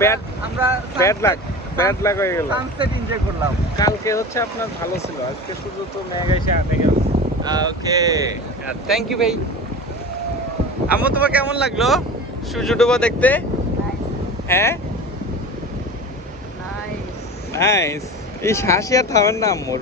Bad luck হয়ে গেল। Sunset enjoy করলাম। কালকে হচ্ছে আপনার ভালো ছিল, আজকে শুধু তো মেঘ এসে আটে গেল। ওকে, থ্যাংক ইউ ভাই। আম্মু তোমার কেমন লাগলো সূর্য ডোবা দেখতে? হ্যাঁ নাইস। এই হাসি আর থামেন না আম্মুর।